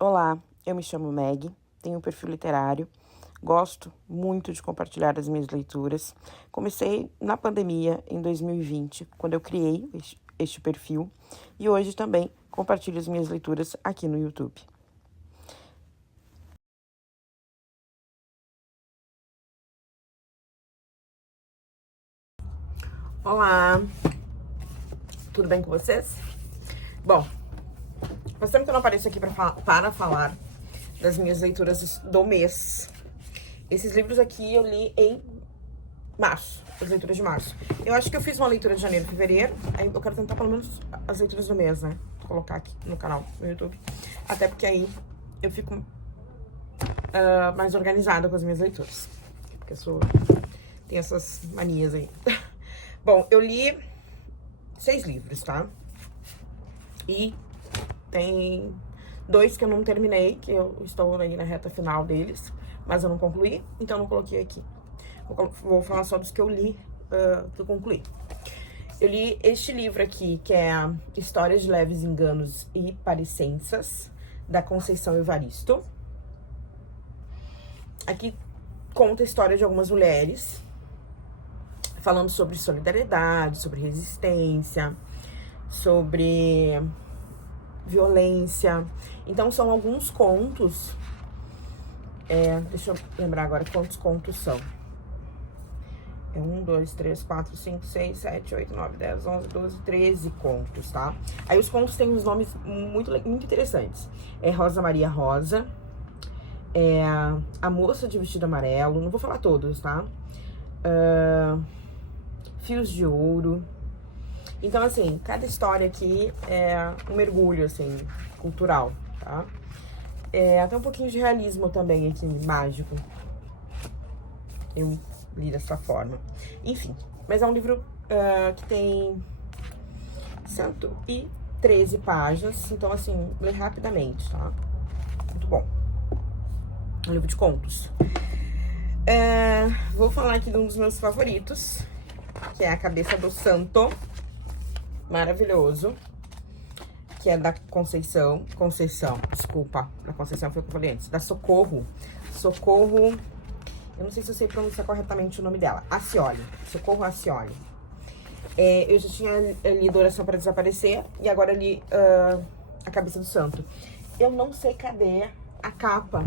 Olá, eu me chamo Meg, tenho um perfil literário, gosto muito de compartilhar as minhas leituras. Comecei na pandemia, em 2020, quando eu criei este perfil, e hoje também compartilho as minhas leituras aqui no YouTube. Olá, tudo bem com vocês? Bom, faz tempo que eu não apareço aqui para falar das minhas leituras do mês. Esses livros aqui eu li em março, as leituras de março. Eu acho que eu fiz uma leitura de janeiro e fevereiro, aí eu quero tentar pelo menos as leituras do mês, né? Vou colocar aqui no canal, no YouTube. Até porque aí eu fico mais organizada com as minhas leituras. Porque tenho essas manias aí. Bom, eu li 6 livros, tá? E tem 2 que eu não terminei, que eu estou aí na reta final deles, mas eu não concluí, então eu não coloquei aqui. Vou falar só dos que eu li, que eu concluí. Eu li este livro aqui, que é Histórias de Leves Enganos e Parecenças, da Conceição Evaristo. Aqui conta a história de algumas mulheres, falando sobre solidariedade, sobre resistência, sobre violência. Então, são alguns contos. Deixa eu lembrar agora quantos contos são. 1, 2, 3, 4, 5, 6, 7, 8, 9, 10, 11, 12, 13 contos, tá? Aí os contos têm uns nomes muito interessantes. Rosa Maria Rosa, A Moça de Vestido Amarelo, não vou falar todos, tá? Fios de Ouro. Então, assim, cada história aqui é um mergulho, assim, cultural, tá? Até um pouquinho de realismo também aqui, mágico. Eu li dessa forma. Enfim, mas é um livro que tem 113 páginas, então, assim, lê rapidamente, tá? Muito bom. Um livro de contos. Vou falar aqui de um dos meus favoritos, que é A Cabeça do Santo. Maravilhoso. Que é da Conceição, desculpa, da Conceição foi o que eu falei antes, da Socorro, eu não sei se eu sei pronunciar corretamente o nome dela, Acioli, Socorro Acioli. Eu já tinha lido Oração para Desaparecer, e agora li A Cabeça do Santo. Eu não sei cadê a capa,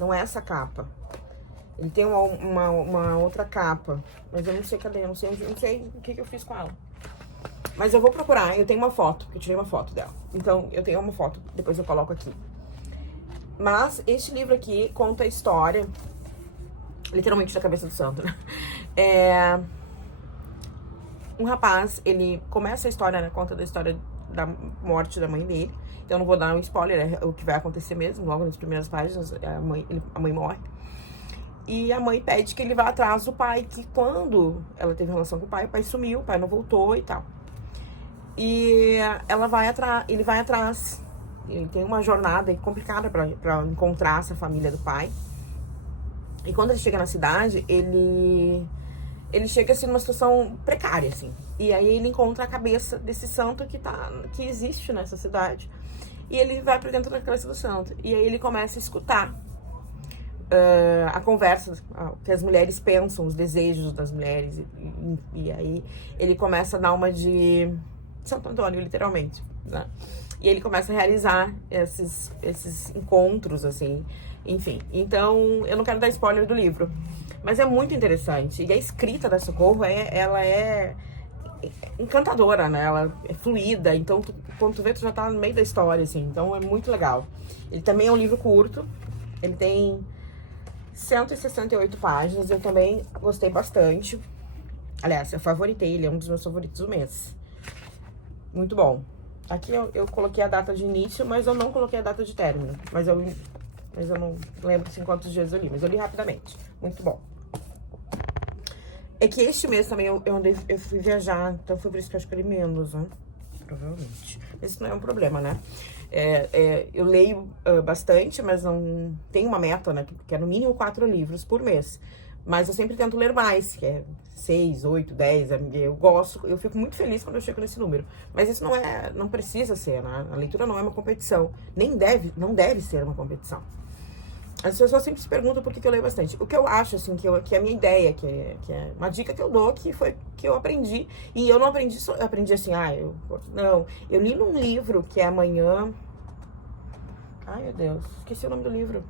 não é essa capa, ele tem uma outra capa, mas eu não sei cadê, eu não sei o que eu fiz com ela. Mas eu vou procurar, eu tenho uma foto, eu tirei uma foto dela. Então, eu tenho uma foto, depois eu coloco aqui. Mas, este livro aqui conta a história, literalmente, da Cabeça do Santo, né? Um rapaz, ele começa a história, né? Conta da história da morte da mãe dele. Então, eu não vou dar um spoiler, é o que vai acontecer mesmo, logo nas primeiras páginas, a mãe morre. E a mãe pede que ele vá atrás do pai, que quando ela teve relação com o pai sumiu, o pai não voltou e tal. E ele vai atrás. Ele tem uma jornada complicada pra encontrar essa família do pai. E quando ele chega na cidade, ele chega assim numa situação precária, assim. E aí ele encontra a cabeça desse santo que existe nessa cidade. E ele vai pra dentro da cabeça do santo. E aí ele começa a escutar a conversa, o que as mulheres pensam, os desejos das mulheres. E aí ele começa a dar uma de Santo Antônio, literalmente, né? E ele começa a realizar esses encontros, assim, enfim. Então, eu não quero dar spoiler do livro, mas é muito interessante. E a escrita da Socorro, ela é encantadora, né? Ela é fluida, então, quando tu vê, tu já tá no meio da história, assim. Então, é muito legal. Ele também é um livro curto, ele tem 168 páginas, eu também gostei bastante. Aliás, eu favoritei, ele é um dos meus favoritos do mês. Muito bom. Aqui eu coloquei a data de início, mas eu não coloquei a data de término. Mas eu não lembro assim quantos dias eu li, mas eu li rapidamente. Muito bom. É que este mês também eu fui viajar, então foi por isso que eu acho que eu li menos, né? Provavelmente. Isso não é um problema, né? Eu leio bastante, mas não tem uma meta, né? Que é no mínimo 4 livros por mês. Mas eu sempre tento ler mais, que é 6, 8, 10. Eu gosto, eu fico muito feliz quando eu chego nesse número. Mas isso não precisa ser, né? A leitura não é uma competição. Não deve ser uma competição. As pessoas sempre se perguntam por que eu leio bastante. O que eu acho, assim, que é a minha ideia, que é uma dica que eu dou, que foi que eu aprendi. E eu não aprendi, eu aprendi assim, não. Eu li num livro que é Amanhã... Ai, meu Deus, esqueci o nome do livro.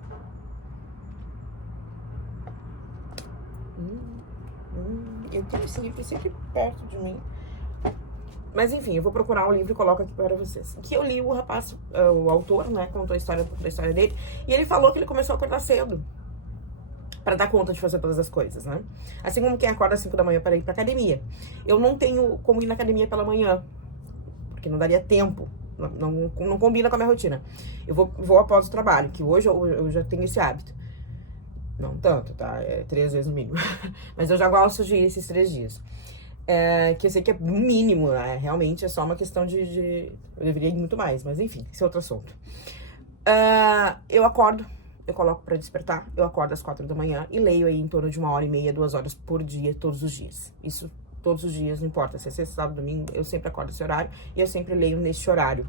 Eu tenho esse livro sempre perto de mim. Mas enfim, eu vou procurar o livro e coloco aqui para vocês. Que eu li o rapaz, o autor, né, contou a história dele. E ele falou que ele começou a acordar cedo para dar conta de fazer todas as coisas, né? Assim como quem acorda às 5 da manhã para ir pra academia. Eu não tenho como ir na academia pela manhã, porque não daria tempo. Não combina com a minha rotina. Eu vou após o trabalho, que hoje eu já tenho esse hábito. Não tanto, tá? É 3 vezes no mínimo. Mas eu já gosto de ir esses 3 dias. Que eu sei que é mínimo, né? Realmente é só uma questão de... Eu deveria ir muito mais, mas enfim, esse é outro assunto. Eu acordo, eu coloco pra despertar, eu acordo às 4 da manhã e leio aí em torno de 1h30, 2 horas por dia, todos os dias. Isso todos os dias, não importa se é sexta, sábado, domingo, eu sempre acordo esse horário e eu sempre leio nesse horário.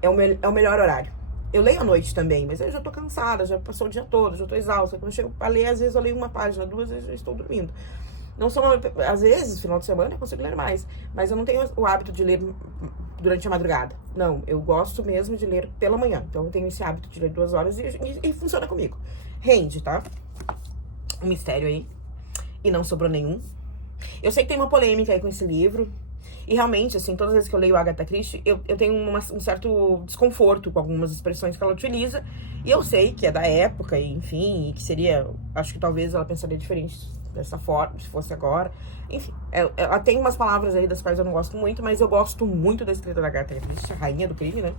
É o melhor horário. Eu leio à noite também, mas eu já tô cansada, já passou o dia todo, já tô exausta. Quando eu chego pra ler, às vezes eu leio uma página, 2 vezes eu estou dormindo. Não são, às vezes, final de semana eu consigo ler mais, mas eu não tenho o hábito de ler durante a madrugada. Não, eu gosto mesmo de ler pela manhã. Então eu tenho esse hábito de ler 2 horas e funciona comigo. Rende, tá? Um mistério aí. E não sobrou nenhum. Eu sei que tem uma polêmica aí com esse livro. E realmente, assim, todas as vezes que eu leio Agatha Christie, eu tenho um certo desconforto com algumas expressões que ela utiliza. E eu sei que é da época, e, enfim, e que seria... Acho que talvez ela pensaria diferente dessa forma, se fosse agora. Enfim, ela tem umas palavras aí das quais eu não gosto muito, mas eu gosto muito da escrita da Agatha Christie, a rainha do crime, né?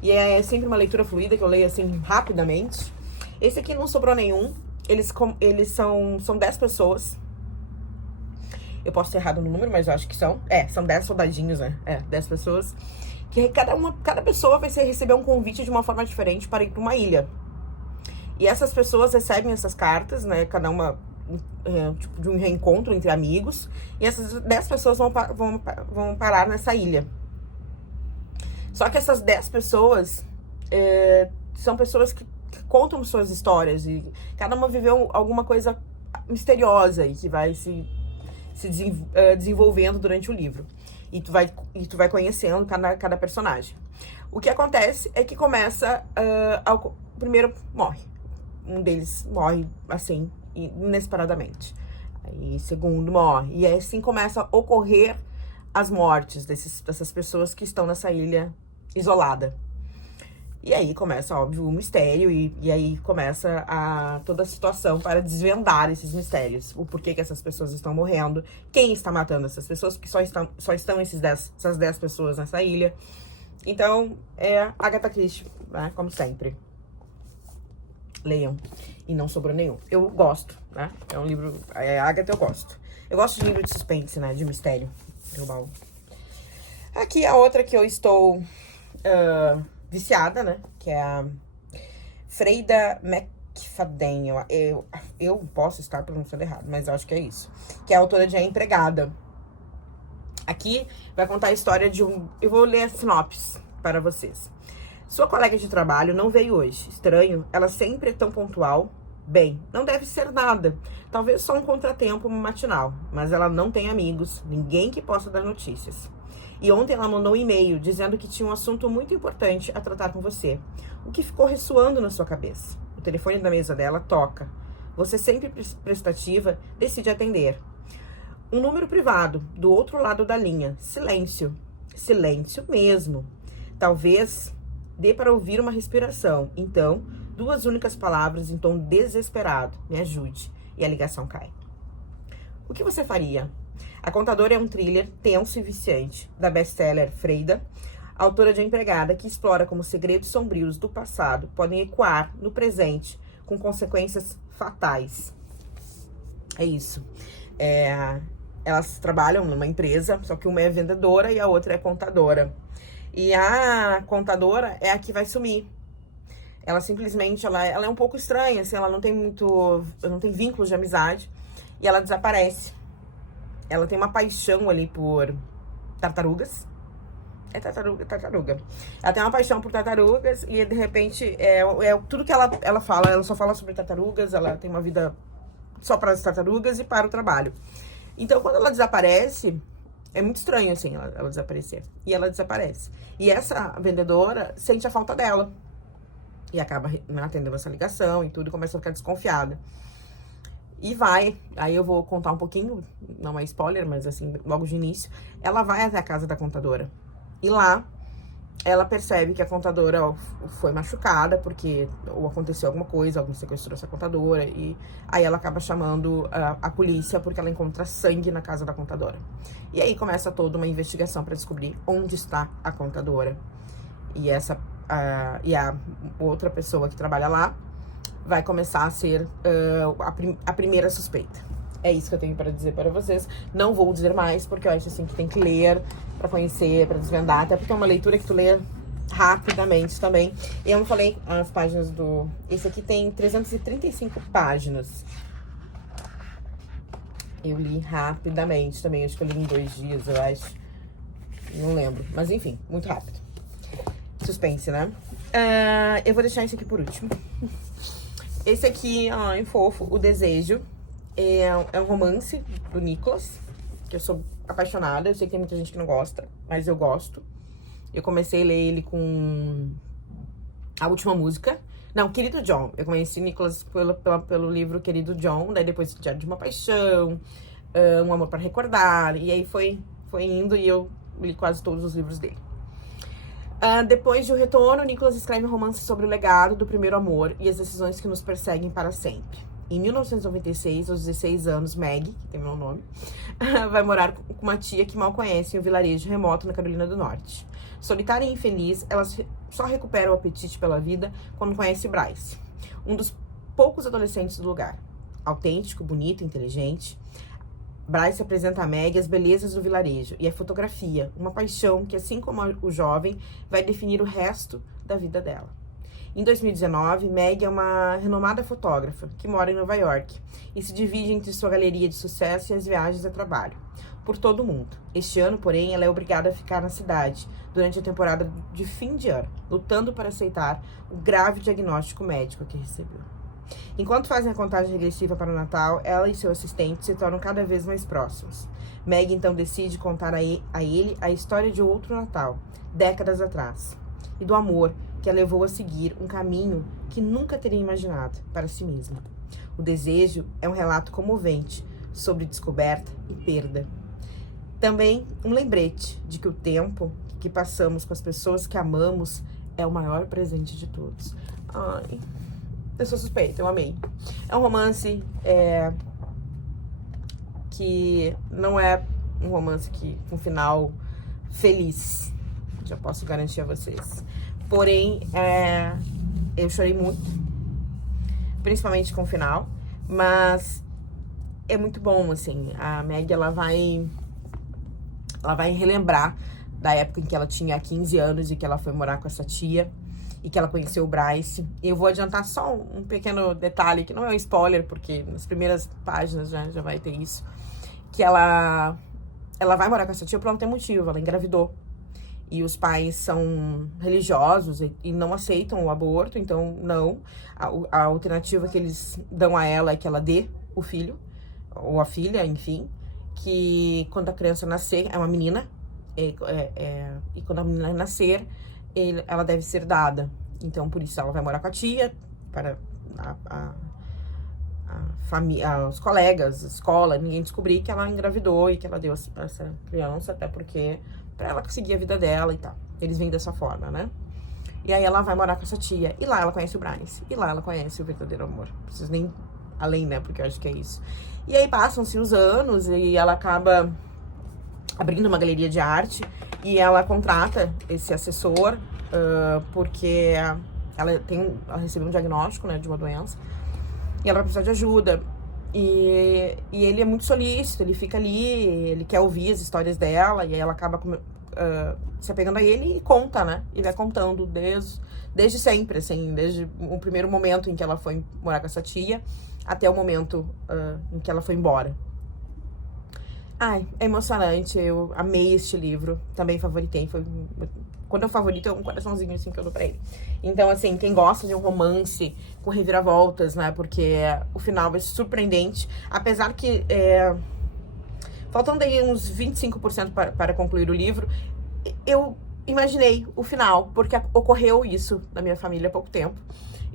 E é sempre uma leitura fluida que eu leio, assim, rapidamente. Esse aqui não sobrou nenhum. Eles são 10 pessoas. Eu posso ter errado no número, mas eu acho que são. São 10 soldadinhos, né? 10 pessoas. Que cada pessoa vai receber um convite de uma forma diferente para ir para uma ilha. E essas pessoas recebem essas cartas, né? Cada uma tipo de um reencontro entre amigos. E essas 10 pessoas vão parar nessa ilha. Só que essas 10 pessoas são pessoas que contam suas histórias. E cada uma viveu alguma coisa misteriosa e que vai se desenvolvendo durante o livro. E tu vai conhecendo cada personagem. O que acontece é que começa... o primeiro morre. Um deles morre, assim, inesperadamente. Aí o segundo morre. E assim começa a ocorrer as mortes dessas pessoas que estão nessa ilha isolada. E aí começa, óbvio, o mistério e aí começa toda a situação para desvendar esses mistérios. O porquê que essas pessoas estão morrendo, quem está matando essas pessoas, porque só estão essas 10 pessoas nessa ilha. Então, é Agatha Christie, né, como sempre. Leiam. E não sobrou nenhum. Eu gosto, né? É um livro... Agatha eu gosto. Eu gosto de livro de suspense, né? De mistério. Aqui a outra que eu estou... viciada, né? Que é a Freida McFadden. Eu posso estar pronunciando errado, mas eu acho que é isso. Que é a autora de A Empregada. Aqui vai contar a história de eu vou ler a sinopse para vocês. Sua colega de trabalho não veio hoje. Estranho, ela sempre é tão pontual. Bem, não deve ser nada. Talvez só um contratempo matinal. Mas ela não tem amigos, ninguém que possa dar notícias. E ontem ela mandou um e-mail dizendo que tinha um assunto muito importante a tratar com você. O que ficou ressoando na sua cabeça? O telefone da mesa dela toca. Você, sempre prestativa, decide atender. Um número privado, do outro lado da linha. Silêncio. Silêncio mesmo. Talvez dê para ouvir uma respiração. Então, 2 únicas palavras em tom desesperado. Me ajude. E a ligação cai. O que você faria? A Contadora é um thriller tenso e viciante, da best-seller Freida, autora de A Empregada, que explora como segredos sombrios do passado podem ecoar no presente com consequências fatais. É isso. Elas trabalham numa empresa, só que uma é vendedora e a outra é contadora. E a contadora é a que vai sumir. Ela simplesmente, ela é um pouco estranha, assim, ela não tem vínculos de amizade. E ela desaparece. Ela tem uma paixão ali por tartarugas. É tartaruga, tartaruga. Ela tem uma paixão por tartarugas e, de repente, tudo que ela fala. Ela só fala sobre tartarugas, ela tem uma vida só para as tartarugas e para o trabalho. Então, quando ela desaparece, é muito estranho, assim, ela desaparecer. E ela desaparece. E essa vendedora sente a falta dela. E acaba atendendo essa ligação e tudo, e começa a ficar desconfiada. E aí eu vou contar um pouquinho, não é spoiler, mas assim, logo de início. Ela vai até a casa da contadora. E lá, ela percebe que a contadora foi machucada, porque ou aconteceu alguma coisa, alguém sequestrou essa contadora. E aí ela acaba chamando a polícia, porque ela encontra sangue na casa da contadora. E aí começa toda uma investigação para descobrir onde está a contadora. E a outra pessoa que trabalha lá vai começar a ser a primeira suspeita. É isso que eu tenho para dizer para vocês. Não vou dizer mais, porque eu acho assim que tem que ler para conhecer, para desvendar, até porque é uma leitura que tu lê rapidamente também. Eu não falei as páginas do... Esse aqui tem 335 páginas. Eu li rapidamente também, acho que eu li em 2 dias, eu acho. Não lembro, mas enfim, muito rápido. Suspense, né? Eu vou deixar esse aqui por último. Esse aqui, ai, fofo, O Desejo. É um romance do Nicholas, que eu sou apaixonada. Eu sei que tem muita gente que não gosta, mas eu gosto. Eu comecei a ler ele com A Última Música. Não, Querido John. Eu conheci Nicholas pelo livro Querido John, daí depois Diário de uma Paixão, Um Amor para Recordar, e aí foi indo e eu li quase todos os livros dele. Depois de O Retorno, Nicholas escreve um romance sobre o legado do primeiro amor e as decisões que nos perseguem para sempre. Em 1996, aos 16 anos, Maggie, que tem meu nome, vai morar com uma tia que mal conhece em um vilarejo remoto na Carolina do Norte. Solitária e infeliz, ela só recupera o apetite pela vida quando conhece Bryce, um dos poucos adolescentes do lugar. Autêntico, bonito, inteligente, Bryce apresenta a Maggie as belezas do vilarejo e a fotografia, uma paixão que, assim como o jovem, vai definir o resto da vida dela. Em 2019, Maggie é uma renomada fotógrafa que mora em Nova York e se divide entre sua galeria de sucesso e as viagens a trabalho por todo o mundo. Este ano, porém, ela é obrigada a ficar na cidade durante a temporada de fim de ano, lutando para aceitar o grave diagnóstico médico que recebeu. Enquanto fazem a contagem regressiva para o Natal, ela e seu assistente se tornam cada vez mais próximos. Maggie então decide contar a ele a história de outro Natal, décadas atrás, e do amor que a levou a seguir um caminho que nunca teria imaginado para si mesma. O Desejo é um relato comovente sobre descoberta e perda. Também um lembrete de que o tempo que passamos com as pessoas que amamos é o maior presente de todos. Ai, eu sou suspeita, eu amei. É um romance que não é um romance com um final feliz. Já posso garantir a vocês. Porém, eu chorei muito, principalmente com o final, mas é muito bom, assim. A Maggie, ela vai relembrar da época em que ela tinha 15 anos e que ela foi morar com essa tia e que ela conheceu o Bryce. E eu vou adiantar só um pequeno detalhe, que não é um spoiler, porque nas primeiras páginas já vai ter isso, que ela vai morar com essa tia por não ter motivo, ela engravidou. E os pais são religiosos e não aceitam o aborto, então não. A alternativa que eles dão a ela é que ela dê o filho, ou a filha, enfim, que quando a criança nascer, é uma menina, e quando a menina nascer, ela deve ser dada. Então, por isso, ela vai morar com a tia, para a família, os colegas, a escola, ninguém descobrir que ela engravidou e que ela deu essa criança, até porque pra ela conseguir a vida dela e tal. Eles vêm dessa forma, né? E aí ela vai morar com essa tia. E lá ela conhece o Bryce. E lá ela conhece o verdadeiro amor. Não preciso nem além, né? Porque eu acho que é isso. E aí passam-se os anos e ela acaba abrindo uma galeria de arte. E ela contrata esse assessor porque ela recebeu um diagnóstico, né, de uma doença. E ela vai precisar de ajuda. E ele é muito solícito, ele fica ali, ele quer ouvir as histórias dela, e aí ela acaba se apegando a ele e conta, né? E vai contando desde sempre, assim, desde o primeiro momento em que ela foi morar com essa tia até o momento em que ela foi embora. Ai, é emocionante, eu amei este livro, também favoritei, quando eu favorito é um coraçãozinho assim que eu dou pra ele. Então, assim, quem gosta de um romance com reviravoltas, né, porque o final é surpreendente, apesar que, faltando aí uns 25% para concluir o livro, eu imaginei o final, porque ocorreu isso na minha família há pouco tempo.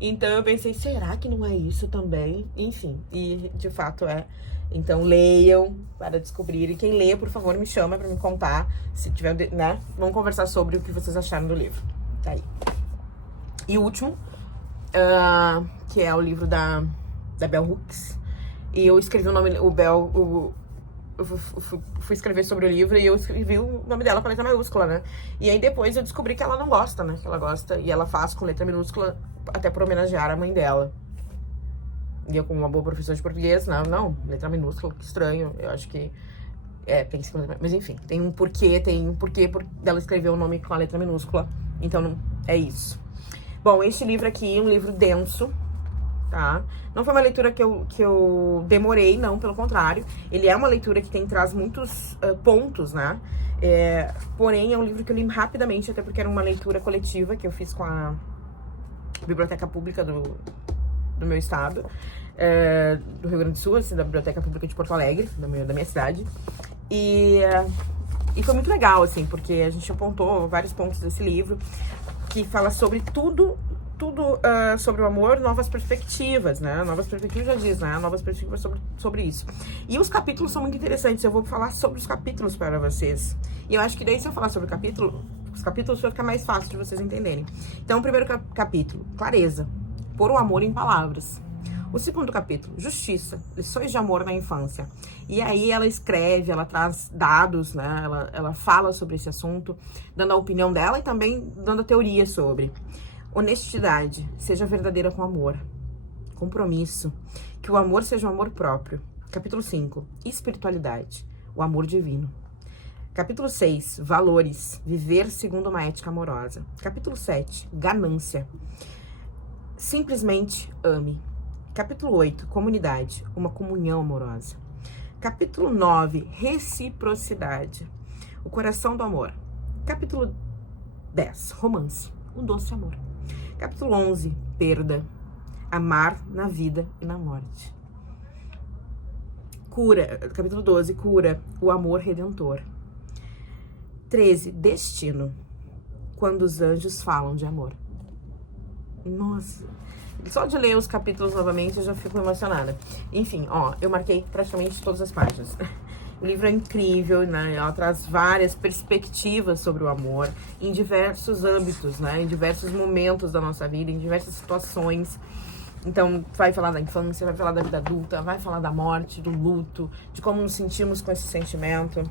Então eu pensei, será que não é isso também? Enfim, e de fato é. Então leiam para descobrir. E quem lê, por favor, me chama para me contar. Se tiver, né? Vamos conversar sobre o que vocês acharam do livro. Tá aí. E o último, que é o livro da Bell Hooks. E eu escrevi o nome, eu fui escrever sobre o livro e eu escrevi o nome dela com letra maiúscula, né? E aí depois eu descobri que ela não gosta, né? Que ela gosta e ela faz com letra minúscula até por homenagear a mãe dela. E eu, como uma boa professora de português, não, letra minúscula, que estranho. Eu acho que tem que ser... Mas enfim, tem um porquê dela escrever o nome com a letra minúscula. Então, não, é isso. Bom, este livro aqui é um livro denso, tá? Não foi uma leitura que eu demorei, não, pelo contrário. Ele é uma leitura que traz muitos pontos, né? Porém, é um livro que eu li rapidamente, até porque era uma leitura coletiva que eu fiz com a Biblioteca Pública do meu estado, do Rio Grande do Sul, assim, da Biblioteca Pública de Porto Alegre, da minha cidade. E foi muito legal, assim, porque a gente apontou vários pontos desse livro que fala sobre tudo sobre o amor, novas perspectivas, né? Novas perspectivas já diz, né? Novas perspectivas sobre isso. E os capítulos são muito interessantes, eu vou falar sobre os capítulos para vocês. E eu acho que daí, se eu falar sobre os capítulos vai ficar mais fácil de vocês entenderem. Então, o primeiro capítulo, clareza. Pôr o amor em palavras. O segundo capítulo, justiça, lições de amor na infância. E aí ela escreve, ela traz dados, né? Ela fala sobre esse assunto, dando a opinião dela e também dando a teoria sobre. Honestidade, seja verdadeira com amor. Compromisso, que o amor seja o amor próprio. Capítulo 5, espiritualidade, o amor divino. Capítulo 6, valores, viver segundo uma ética amorosa. Capítulo 7, ganância. Simplesmente ame. Capítulo 8, comunidade, uma comunhão amorosa. Capítulo 9, reciprocidade, o coração do amor. Capítulo 10, romance, um doce amor. Capítulo 11, perda, amar na vida e na morte. Cura, capítulo 12, cura, o amor redentor. 13, destino, quando os anjos falam de amor. Nossa, só de ler os capítulos novamente eu já fico emocionada. Enfim, ó, eu marquei praticamente todas as páginas. O livro é incrível, né? Ela traz várias perspectivas sobre o amor em diversos âmbitos, né? Em diversos momentos da nossa vida, em diversas situações. Então, vai falar da infância, vai falar da vida adulta, vai falar da morte, do luto, de como nos sentimos com esse sentimento.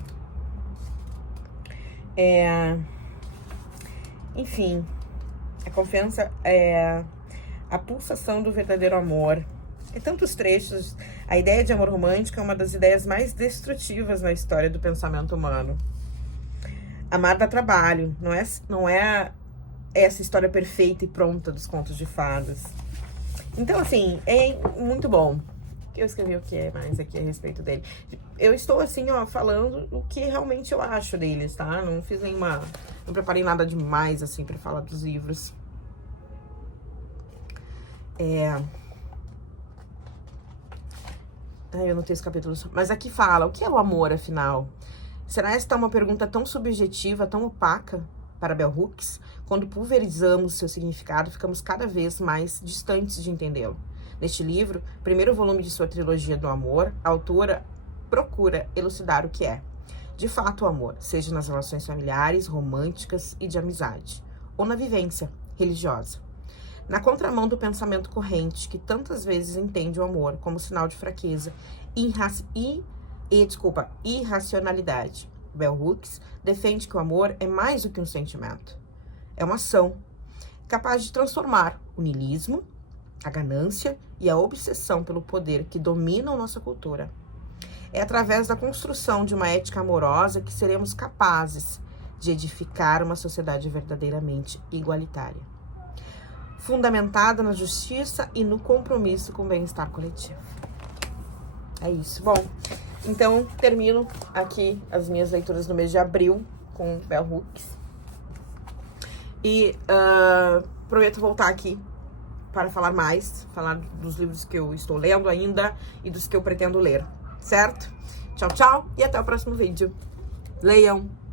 Enfim, a confiança é a pulsação do verdadeiro amor. Em tantos trechos, a ideia de amor romântico é uma das ideias mais destrutivas na história do pensamento humano. Amar dá trabalho, não é essa história perfeita e pronta dos contos de fadas. Então, assim, é muito bom. Eu escrevi o que mais aqui a respeito dele. Eu estou, assim, ó, falando o que realmente eu acho deles, tá? Não fiz não preparei nada demais, assim, pra falar dos livros. Eu não tenho esse capítulo. Mas aqui fala, o que é o amor, afinal? Será esta uma pergunta tão subjetiva, tão opaca para Bell Hooks? Quando pulverizamos seu significado, ficamos cada vez mais distantes de entendê-lo. Neste livro, primeiro volume de sua trilogia do amor, a autora procura elucidar o que é, de fato, o amor, seja nas relações familiares, românticas e de amizade, ou na vivência religiosa. Na contramão do pensamento corrente, que tantas vezes entende o amor como sinal de fraqueza e irracionalidade, Bell Hooks defende que o amor é mais do que um sentimento. É uma ação capaz de transformar o niilismo, a ganância e a obsessão pelo poder que dominam nossa cultura. É através da construção de uma ética amorosa que seremos capazes de edificar uma sociedade verdadeiramente igualitária, fundamentada na justiça e no compromisso com o bem-estar coletivo. É isso. Bom, então termino aqui as minhas leituras no mês de abril com Bell Hooks. E prometo voltar aqui para falar mais, falar dos livros que eu estou lendo ainda e dos que eu pretendo ler, certo? Tchau, tchau e até o próximo vídeo. Leiam!